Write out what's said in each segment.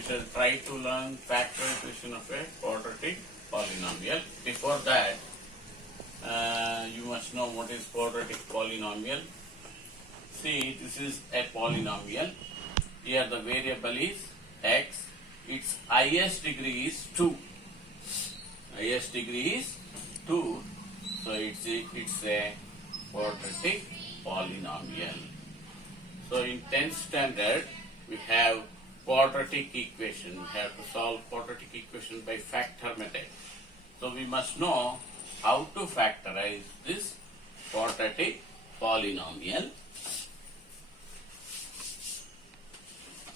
we shall try to learn factorization of a quadratic polynomial. Before that, you must know what is quadratic polynomial. See, this is a polynomial. Here the variable is x. Its highest degree is 2. Highest degree is 2. So it's a quadratic polynomial. So in 10th standard, we have quadratic equation. We have to solve quadratic equation by factor method. So we must know how to factorize this quadratic polynomial.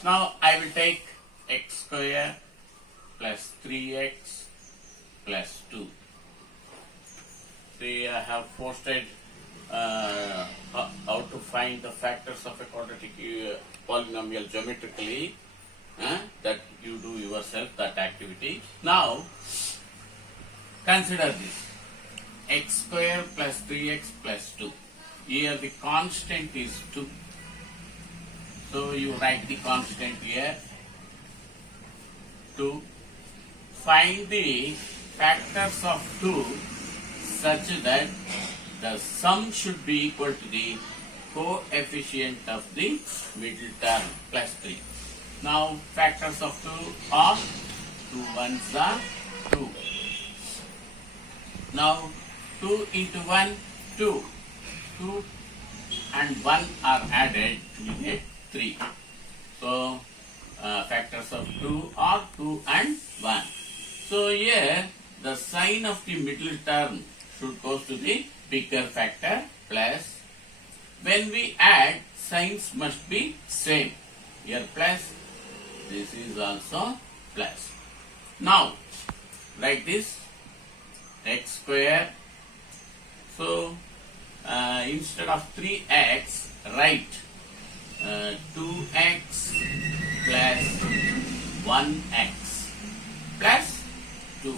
Now I will take x square plus 3x plus 2. See, I have posted how to find the factors of a quadratic polynomial geometrically. That you do yourself, that activity. Now consider this: x square plus 3x plus 2. Here the constant is 2. So you write the constant here, 2. Find the factors of 2 such that the sum should be equal to the coefficient of the middle term plus 3. Now factors of 2 are 2 ones are 2. Now 2 into 1, 2. 2 and 1 are added to get 3. So factors of 2 are 2 and 1. So here the sign of the middle term should go to the bigger factor plus. When we add, signs must be same. Here plus, this is also plus. Now write this x square. So instead of 3x, write 2x plus 1x plus 2.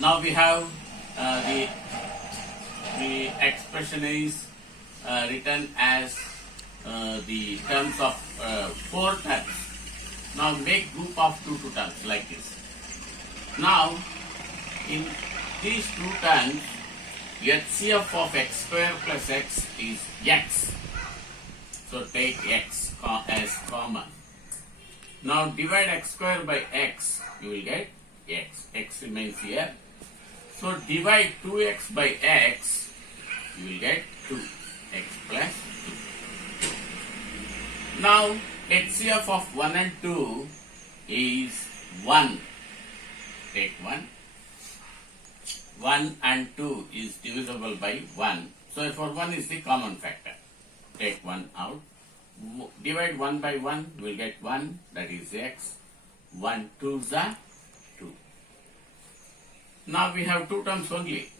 Now we have the expression is written as the terms of 4 terms. Now make group of 2 terms like this. Now in these 2 terms, HCF of x square plus x is x. So take x as common. Now divide x square by x, you will get x. X remains here. So divide 2x by x, you will get 2. X plus 2. Now HCF of 1 and 2 is 1. Take 1. 1 and 2 is divisible by 1. So therefore 1 is the common factor. Take 1 out. Divide 1 by 1, you will get 1, that is x. 1 2s are 2. Now we have 2 terms only.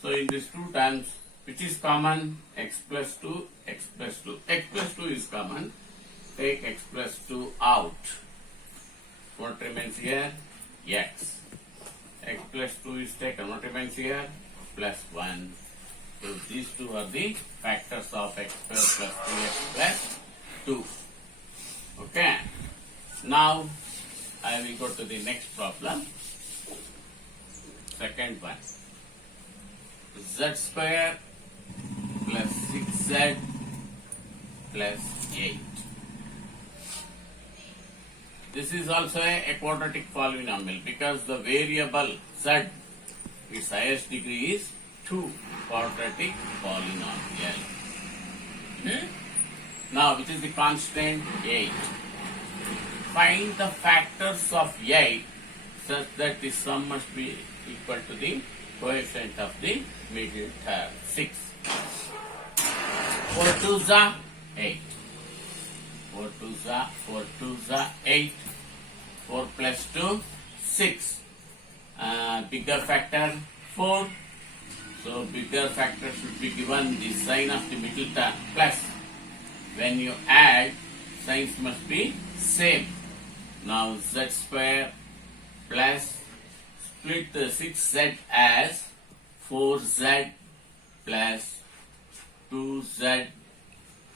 So in these 2 terms, which is common? X plus 2, x plus 2. X plus 2 is common. Take x plus 2 out. What remains here? X. X plus 2 is taken. What remains here? Plus 1. So these 2 are the factors of x square plus 2x plus 2. Okay. Now I will go to the next problem. Second one. Z square plus 6z plus 8. This is also a quadratic polynomial because the variable z, its highest degree is 2. Quadratic polynomial. Now, which is the constant? 8. Find the factors of 8 such that the sum must be equal to the coefficient of the middle term. 6. 4 2s are 8. 4 2s are 8. 4 plus 2, 6. Bigger factor 4. So bigger factor should be given the sign of the middle term plus. When you add, signs must be same. Now z square plus, split the 6z as 4z plus 2z,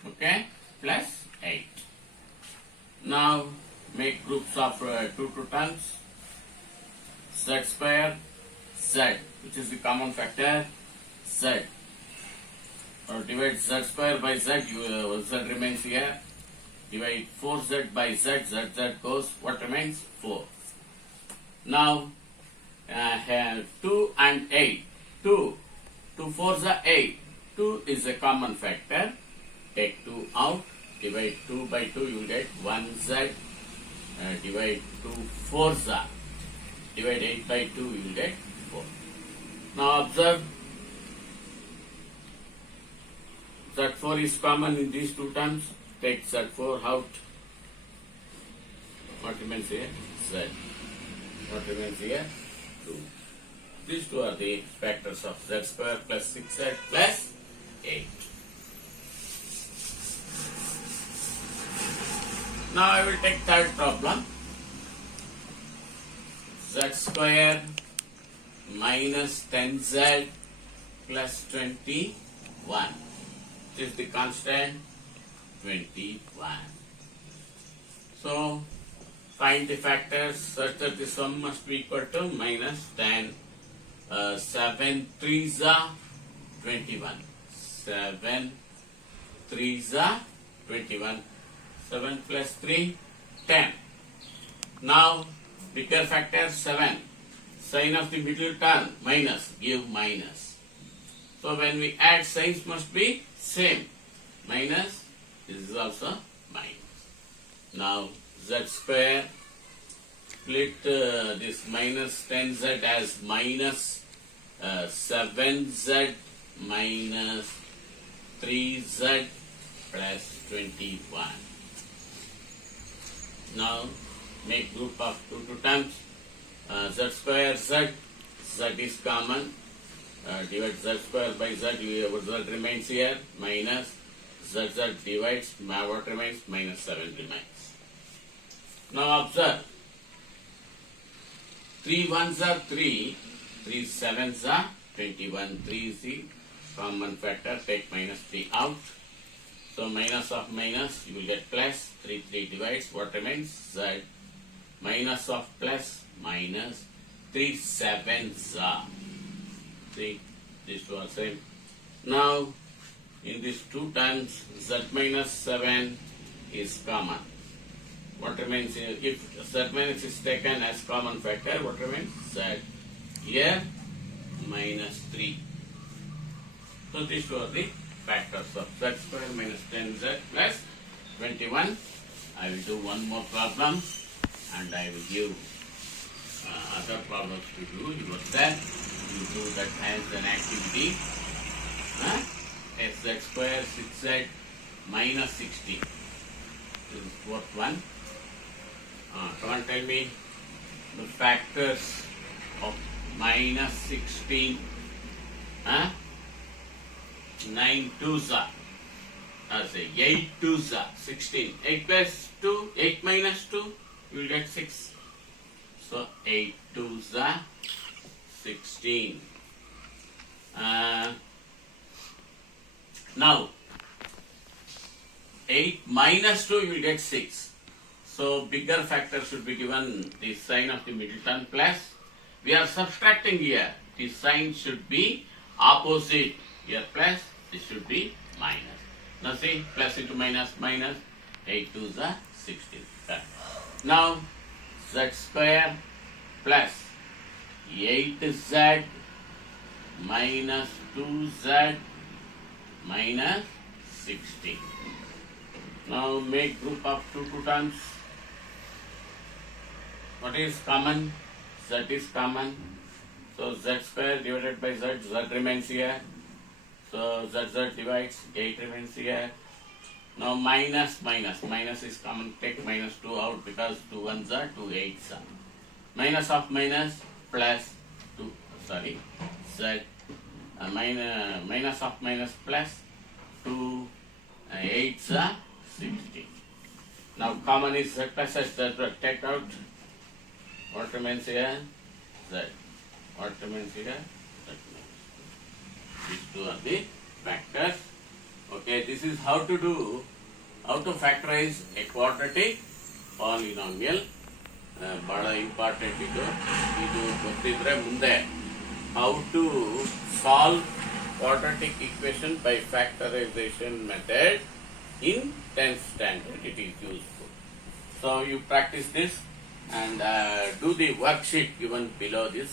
okay, plus 8. Now make groups of two terms. Z square Z, which is the common factor Z. Divide Z square by Z, Z remains here. Divide 4Z by Z, Z goes, what remains? 4. Now, have 2 and 8. 2 4s are 8. 2 is a common factor. Take 2 out. Divide 2 by 2, you will get 1Z. Divide 2 4s are. Divide 8 by 2, you will get 4. Now observe. Z4 is common in these two terms. Take Z4 out. What remains here? Z. What remains here? 2. These two are the factors of Z square plus 6Z plus 8. Now I will take third problem. Z square minus 10Z plus 21. This is the constant 21. So find the factors such that the sum must be equal to minus 10. 7 3s are 21. 7 3s are 21. 7 plus 3, 10. Now, bigger factor 7. Sign of the middle term, minus, give minus. So, when we add, signs must be same. Minus, this is also minus. Now, Z square, split this minus 10Z as minus 7Z minus 3Z plus 21. Now make group of two terms. Z square Z, Z is common. Divide Z square by Z, Z remains here, minus Z divides, what remains? Minus 7 remains. Now observe, 3 1s are 3, 3 7s are 21, 3 is the common factor, take minus 3 out. So minus of minus, you will get plus, 3 divides, what remains? Z. Minus of plus, minus, 3 7s are. See, these two are same. Now, in these two terms, Z minus 7 is common. What remains here? If Z minus is taken as common factor, what remains? Z. Here, minus 3. So these two are the factors of Z square minus 10Z plus 21. I will do one more problem and I will give other problems to do. You got that? You do that as an activity. Z square 6Z minus 16. This is fourth one. Come on, tell me the factors of minus 16. 9 2s are. Say 8 2s are 16. 8 plus 2, 8 minus 2, you will get 6. So 8 2s are 16. Now 8 minus 2, you will get 6. So bigger factor should be given the sign of the middle term plus. We are subtracting here. The sign should be opposite. Here plus, this should be minus. Now see, plus into minus, minus, 8 2s are 16. Now, Z square plus 8Z minus 2Z minus 16. Now make group of two terms. What is common? Z is common. So Z square divided by Z, Z remains here. So Z divides, 8 remains here. Now minus, minus, minus is common. Take minus 2 out because 2 1s are 2 8s are. Minus of minus plus 2, sorry, Z. Minus of minus plus 2 8s are 16. Now common is Z plus Z, take out. What remains here? Z. What remains here? Z. These two are the factors. Okay, this is how to factorize a quadratic polynomial ಬಹಳ important ಇದು ಗೊತ್ತಿದ್ರೆ ಮುಂದೆ how to solve quadratic equation by factorization method in 10th standard. It is useful. So you practice this and do the worksheet given below this.